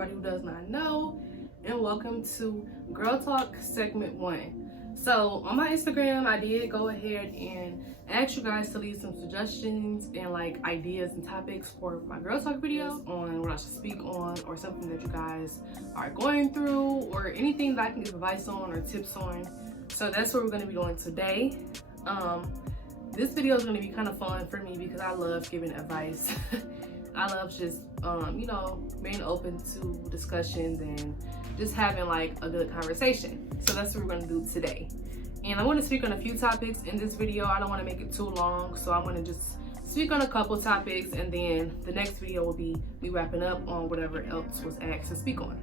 everybody who does not know, and welcome to Girl Talk segment 1. So on my Instagram, I did go ahead and ask you guys to leave some suggestions and like ideas and topics for my Girl Talk videos on what I should speak on, or something that you guys are going through, or anything that I can give advice on or tips on. So that's what we're going to be doing today. This video is going to be kind of fun for me because I love giving advice. I love just you know, being open to discussions and just having like a good conversation. So that's what we're going to do today. And I want to speak on a few topics in this video. I don't want to make it too long, so I'm going to just speak on a couple topics, and then the next video will be me wrapping up on whatever else was asked to speak on.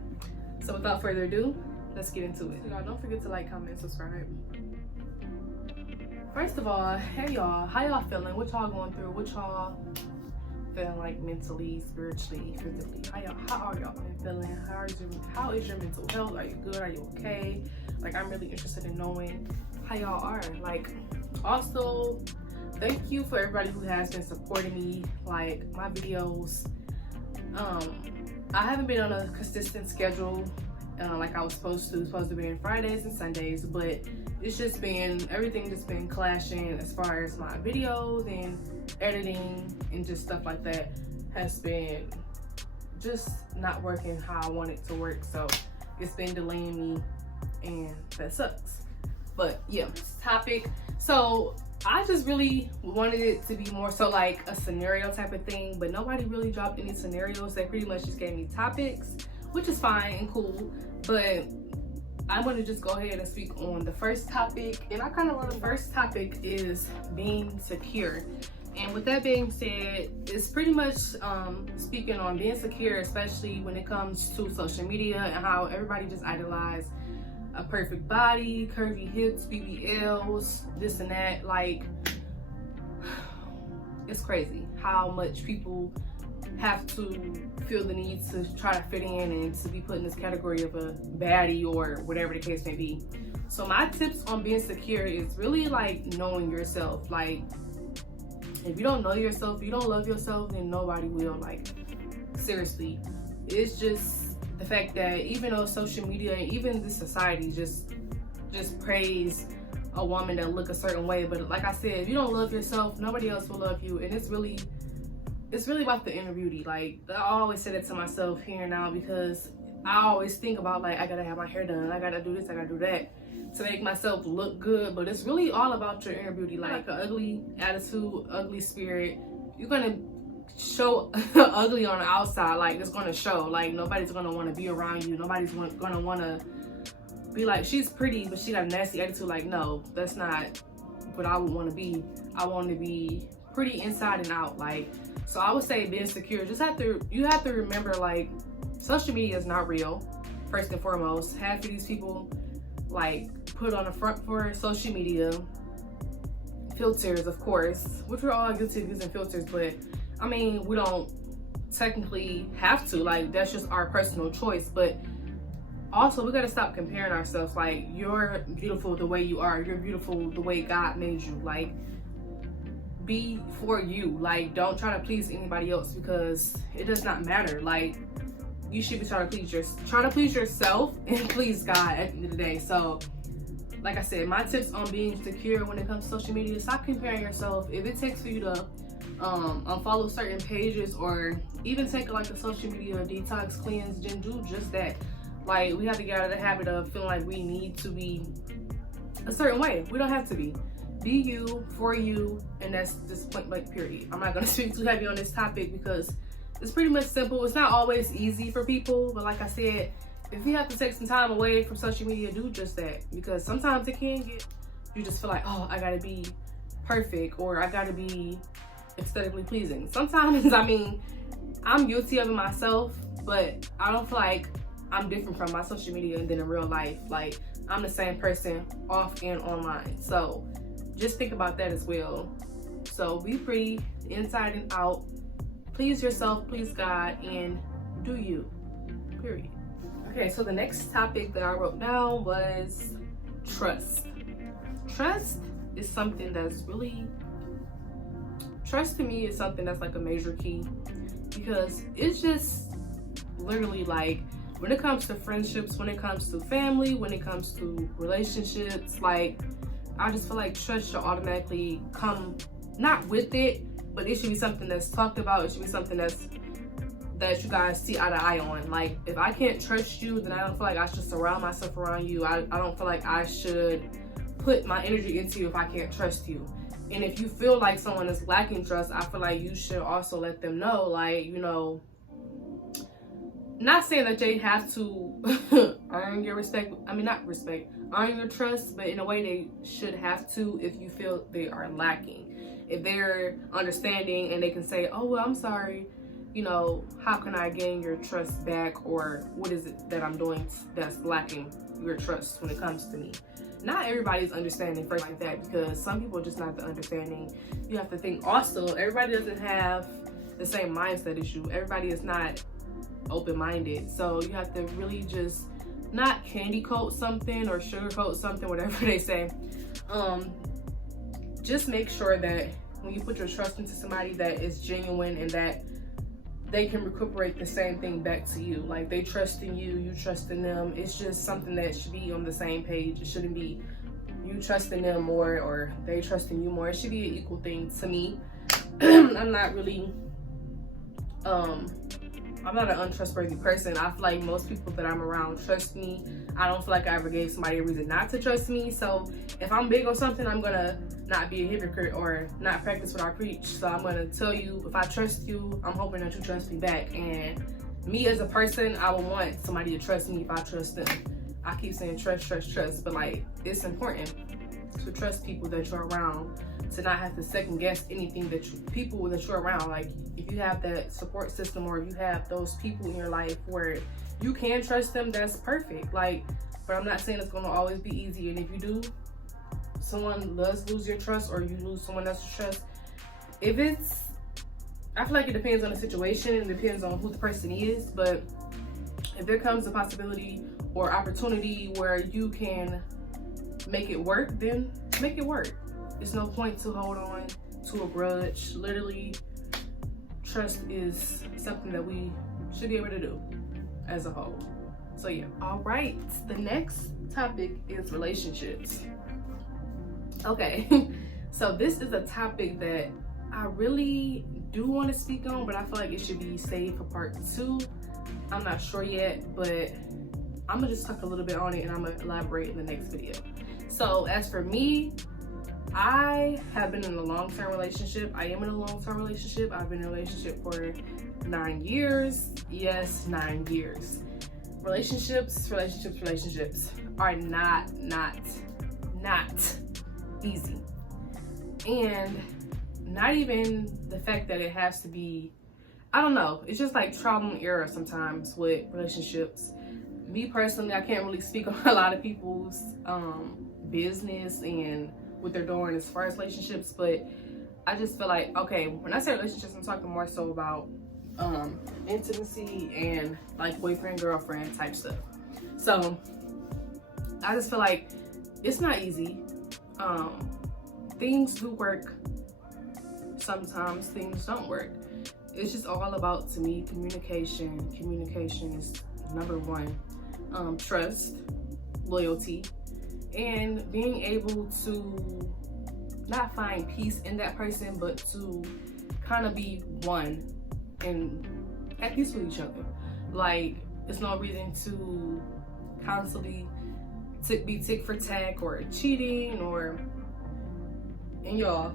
So without further ado, let's get into it. Y'all, don't forget to like, comment, and subscribe. First of all, hey y'all, how y'all feeling? What y'all going through? What y'all feeling like mentally, spiritually, physically? How are y'all feeling? How is your mental health? Are you good? Are you okay? Like, I'm really interested in knowing how y'all are. Like, also, thank you for everybody who has been supporting me, like my videos. I haven't been on a consistent schedule like I was supposed to be on Fridays and Sundays, but it's just been, everything just been clashing as far as my videos and editing and just stuff like that has been just not working how I want it to work. So it's been delaying me, and that sucks. But yeah, topic. So I just really wanted it to be more so like a scenario type of thing, but nobody really dropped any scenarios. They pretty much just gave me topics, which is fine and cool. But I'm going to just go ahead and speak on the first topic. And I kind of want the first topic is being secure. And with that being said, it's pretty much speaking on being secure, especially when it comes to social media and how everybody just idolize a perfect body, curvy hips, BBLs, this and that. Like, it's crazy how much people have to feel the need to try to fit in and to be put in this category of a baddie or whatever the case may be. So my tips on being secure is really like knowing yourself. Like, if you don't know yourself, you don't love yourself, then nobody will. Like, seriously, it's just the fact that even though social media and even this society just praise a woman that look a certain way, but like I said, if you don't love yourself, nobody else will love you. And it's really about the inner beauty. Like, I always say that to myself here and now, because I always think about like, I gotta have my hair done, I gotta do this, I gotta do that to make myself look good. But it's really all about your inner beauty. Like an ugly attitude, ugly spirit, you're gonna show ugly on the outside. Like, it's gonna show. Like, nobody's gonna want to be around you. Nobody's gonna want to be like, she's pretty but she got a nasty attitude. Like, no, that's not what I would want to be. I want to be pretty inside and out. Like, so I would say being secure, you have to remember, like, social media is not real. First and foremost, half of these people like put on the front for social media. Filters, of course, which we're all guilty of using filters, but I mean, we don't technically have to. Like, that's just our personal choice. But also, we gotta stop comparing ourselves. Like, you're beautiful the way you are. You're beautiful the way God made you. Like, be for you. Like, don't try to please anybody else, because it does not matter. Like, you should be trying to please yourself and please God at the end of the day. So like I said, my tips on being secure when it comes to social media: stop comparing yourself. If it takes for you to unfollow certain pages, or even take like a social media detox cleanse, then do just that. Like, we have to get out of the habit of feeling like we need to be a certain way. We don't have to be. Be you, for you, and that's just point blank period. I'm not gonna speak too heavy on this topic because it's pretty much simple. It's not always easy for people, but like I said, if you have to take some time away from social media, do just that, because sometimes it can get, you just feel like, oh, I gotta be perfect, or I gotta be aesthetically pleasing. Sometimes, I mean, I'm guilty of it myself, but I don't feel like I'm different from my social media than in real life. Like, I'm the same person off and online. So just think about that as well. So be pretty inside and out. Please yourself, please God, and do you, period. Okay, so the next topic that I wrote down was trust. Trust is something that's really, trust to me is something that's like a major key, because it's just literally like when it comes to friendships, when it comes to family, when it comes to relationships, like I just feel like trust should automatically come, not with it, but it should be something that's talked about. It should be something that you guys see eye to eye on. Like if I can't trust you, then I don't feel like I should surround myself around you. I don't feel like I should put my energy into you if I can't trust you. And if you feel like someone is lacking trust, I feel like you should also let them know, like, you know, not saying that they have to earn your respect. I mean, not respect, earn your trust, but in a way they should have to if you feel they are lacking. If they're understanding and they can say, oh, well, I'm sorry, you know, how can I gain your trust back? Or what is it that I'm doing that's lacking your trust when it comes to me? Not everybody's understanding first like that, because some people are just not the understanding. You have to think also, everybody doesn't have the same mindset as you. Everybody is not open-minded. So you have to really just not candy coat something or sugarcoat something, whatever they say. Just make sure that when you put your trust into somebody, that it's genuine and that they can recuperate the same thing back to you. Like they trust in you, you trust in them. It's just something that should be on the same page. It shouldn't be you trusting them more or they trusting you more. It should be an equal thing to me. I'm not really, I'm not an untrustworthy person. I feel like most people that I'm around trust me. I don't feel like I ever gave somebody a reason not to trust me. So if I'm big on something, I'm gonna not be a hypocrite or not practice what I preach. So I'm gonna tell you, if I trust you, I'm hoping that you trust me back. And me as a person, I would want somebody to trust me if I trust them. I keep saying trust, trust, trust, but like it's important to trust people that you're around, to not have to second guess anything that people that you're around. Like if you have that support system or if you have those people in your life where you can trust them, that's perfect. Like, but I'm not saying it's gonna always be easy. And if you do, someone does lose your trust or you lose someone else's trust, I feel like it depends on the situation and depends on who the person is. But if there comes a possibility or opportunity where you can make it work, then make it work. There's no point to hold on to a grudge. Literally, trust is something that we should be able to do as a whole. So yeah. All right, the next topic is relationships. Okay, so this is a topic that I really do want to speak on, but I feel like it should be saved for part 2. I'm not sure yet, but I'm gonna just talk a little bit on it and I'm gonna elaborate in the next video. So as for me, I have been in a long-term relationship. I am in a long-term relationship. I've been in a relationship for 9 years. Yes, 9 years. Relationships are not easy. And not even the fact that it has to be, I don't know, it's just like trial and error sometimes with relationships. Me personally, I can't really speak on a lot of people's business and what they're doing as far as relationships, but I just feel like, okay, when I say relationships, I'm talking more so about intimacy and like boyfriend, girlfriend type stuff. So I just feel like it's not easy. Things do work. Sometimes things don't work. It's just all about, to me, communication. Communication is number one. Trust, loyalty, and being able to not find peace in that person, but to kind of be one and at peace with each other. Like, there's no reason to constantly be tick for tack or cheating or, and y'all,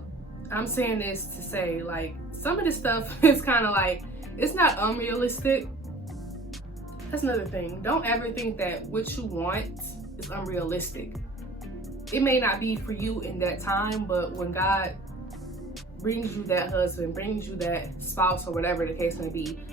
I'm saying this to say, like, some of this stuff is kind of like, it's not unrealistic. That's another thing. Don't ever think that what you want is unrealistic. It may not be for you in that time, but when God brings you that husband, brings you that spouse, or whatever the case may be,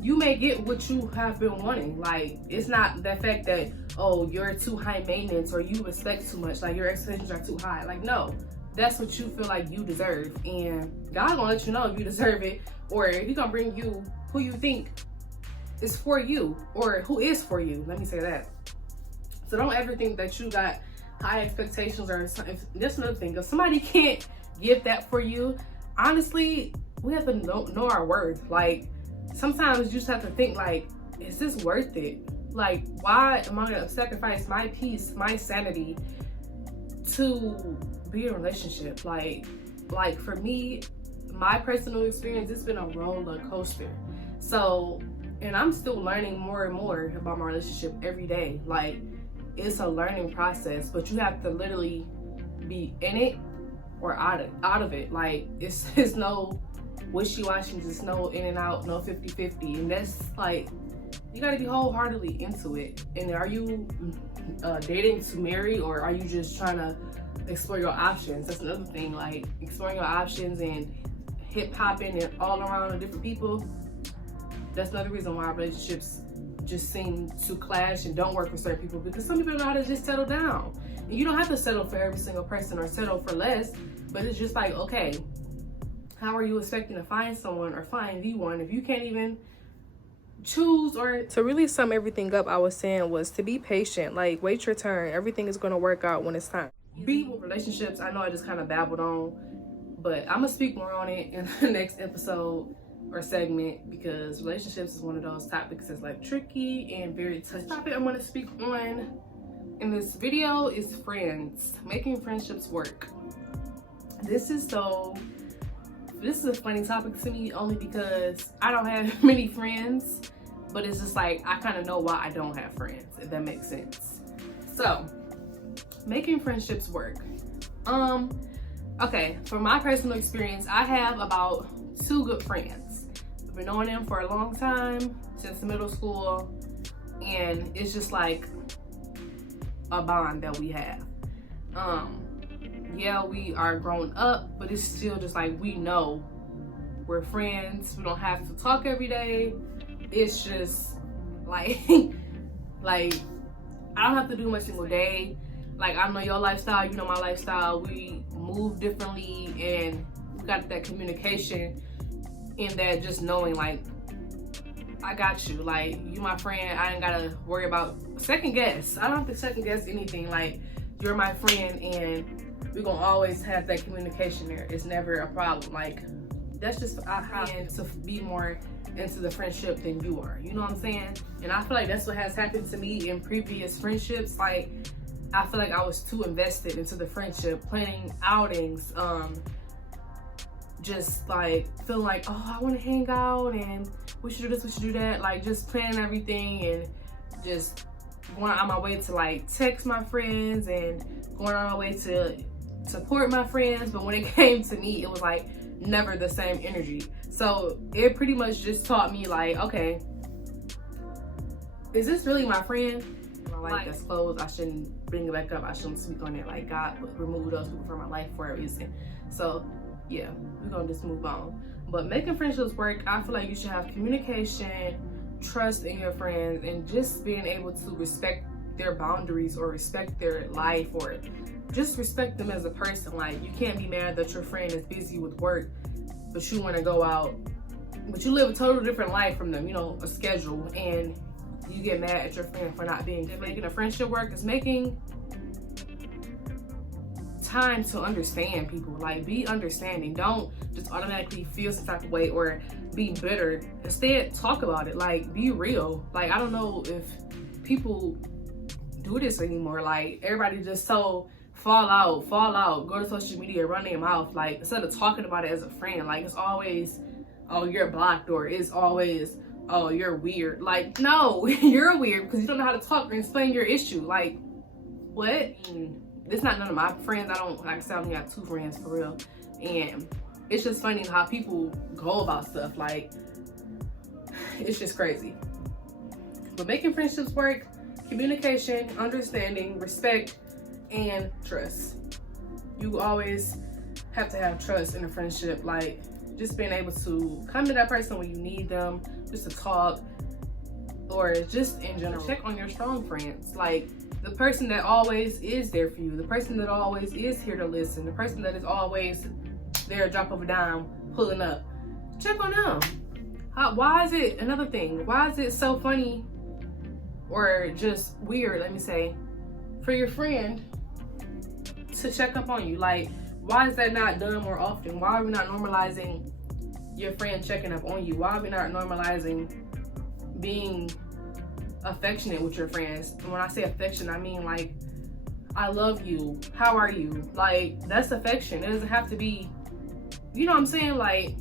you may get what you have been wanting. Like, it's not the fact that, oh, you're too high maintenance or you expect too much, like your expectations are too high. Like, no, that's what you feel like you deserve. And God gonna let you know if you deserve it, or He gonna bring you who you think is for you, or who is for you. Let me say that. So don't ever think that you got high expectations or something. That's another thing. If somebody can't give that for you, honestly, we have to know our worth. Like, sometimes you just have to think like, is this worth it? Like, why am I gonna sacrifice my peace, my sanity to be in a relationship? Like for me, my personal experience, it's been a roller coaster. So, and I'm still learning more and more about my relationship every day. Like, it's a learning process, but you have to literally be in it or out of it. Like, it's no wishy-washy, just no in and out, no 50-50. And that's like, you gotta be wholeheartedly into it. And are you dating to marry, or are you just trying to explore your options? That's another thing, like exploring your options and hip-hopping and all around with different people. That's another reason why relationships just seem to clash and don't work for certain people, because some people know how to just settle down. And you don't have to settle for every single person or settle for less, but it's just like, okay, how are you expecting to find someone or find the one if you can't even choose? Or to really sum everything up, I was saying was to be patient, like wait your turn. Everything is going to work out when it's time. Be with relationships. I know I just kind of babbled on, but I'm gonna speak more on it in the next episode or segment, because relationships is one of those topics that's like tricky and very touchy. The topic I'm going to speak on in this video is friends, making friendships work. This is a funny topic to me, only because I don't have many friends, but it's just like I kind of know why I don't have friends, if that makes sense. So, making friendships work. Okay, from my personal experience, I have about 2 good friends. I've been knowing them for a long time, since middle school, and it's just like a bond that we have. Yeah, we are grown up, but it's still just like, we know we're friends. We don't have to talk every day. It's just like like I don't have to do much single day. Like, I know your lifestyle, you know my lifestyle. We move differently, and we got that communication in that just knowing like, I got you. Like, you my friend. I ain't gotta worry about second guess. I don't have to second guess anything. Like, you're my friend, and we're gonna always have that communication there. It's never a problem. Like, that's just how to be more into the friendship than you are. You know what I'm saying? And I feel like that's what has happened to me in previous friendships. Like, I feel like I was too invested into the friendship, planning outings, just like feeling like, oh, I want to hang out and we should do this, we should do that. Like, just planning everything and just going on my way to like text my friends and going on my way to support my friends. But when it came to me, it was like never the same energy. So it pretty much just taught me like, okay, is this really my friend? Like, that's closed. I shouldn't bring it back up. I shouldn't speak on it. Like, God removed those people from my life for a reason. So yeah, we're gonna just move on. But making friendships work, I feel like you should have communication, trust in your friends, and just being able to respect their boundaries or respect their life, or just respect them as a person. Like, you can't be mad that your friend is busy with work, but you want to go out, but you live a totally different life from them, you know, a schedule, and you get mad at your friend for not being. Making a friendship work is making time to understand people. Like, be understanding. Don't just automatically feel some type of way or be bitter. Instead, talk about it. Like, be real. Like, I don't know if people do this anymore. Like, everybody just so fall out, go to social media, run their mouth. Like, instead of talking about it as a friend, like, it's always, oh, you're blocked, or it's always, oh, you're weird. Like, no, you're weird because you don't know how to talk or explain your issue. Like, what? It's not none of my friends. I don't, like I said, I only got 2 friends for real. And it's just funny how people go about stuff. Like, it's just crazy. But making friendships work, communication, understanding, respect, and trust. You always have to have trust in a friendship. Like, just being able to come to that person when you need them, just to talk, or just in general. Check on your strong friends. Like, the person that always is there for you, the person that always is here to listen, the person that is always there, drop of a dime, pulling up. Check on them. Why is it, another thing, why is it so funny or just weird, let me say, for your friend to check up on you? Like, why is that not done more often? Why are we not normalizing your friend checking up on you? Why are we not normalizing being affectionate with your friends? And when I say affection, I mean like, I love you, how are you? Like, that's affection. It doesn't have to be, you know what I'm saying? Like,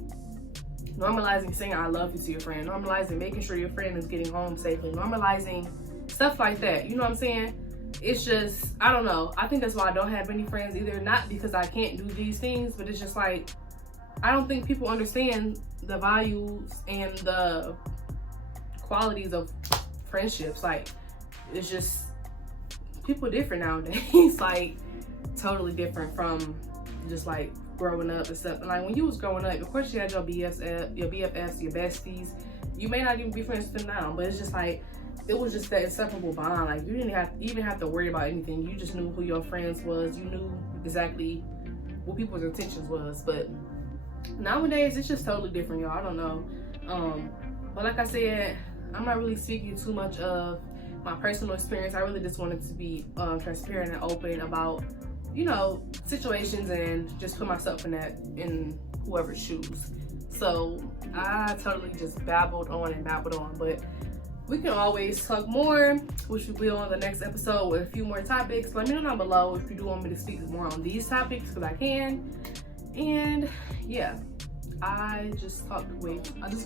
normalizing saying I love you to your friend, normalizing making sure your friend is getting home safely, normalizing stuff like that, you know what I'm saying? It's just, I don't know. I think that's why I don't have any friends either. Not because I can't do these things, but it's just like, I don't think people understand the values and the qualities of friendships. Like, it's just, people different nowadays. Like, totally different from just like growing up and stuff. And like, when you was growing up, of course you had your BFFs, your besties. You may not even be friends with them now, but it's just like, it was just that inseparable bond. Like, you didn't even have to worry about anything. You just knew who your friends was. You knew exactly what people's intentions was. But nowadays, it's just totally different, y'all. I don't know. But like I said, I'm not really speaking too much of my personal experience. I really just wanted to be transparent and open about, you know, situations and just put myself in whoever's shoes. So I totally just babbled on, but we can always talk more, which we will on the next episode with a few more topics. Let me know down below if you do want me to speak more on these topics, because I can. And yeah, I just want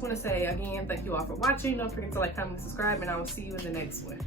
to say again, thank you all for watching. Don't forget to like, comment, subscribe, and I will see you in the next one.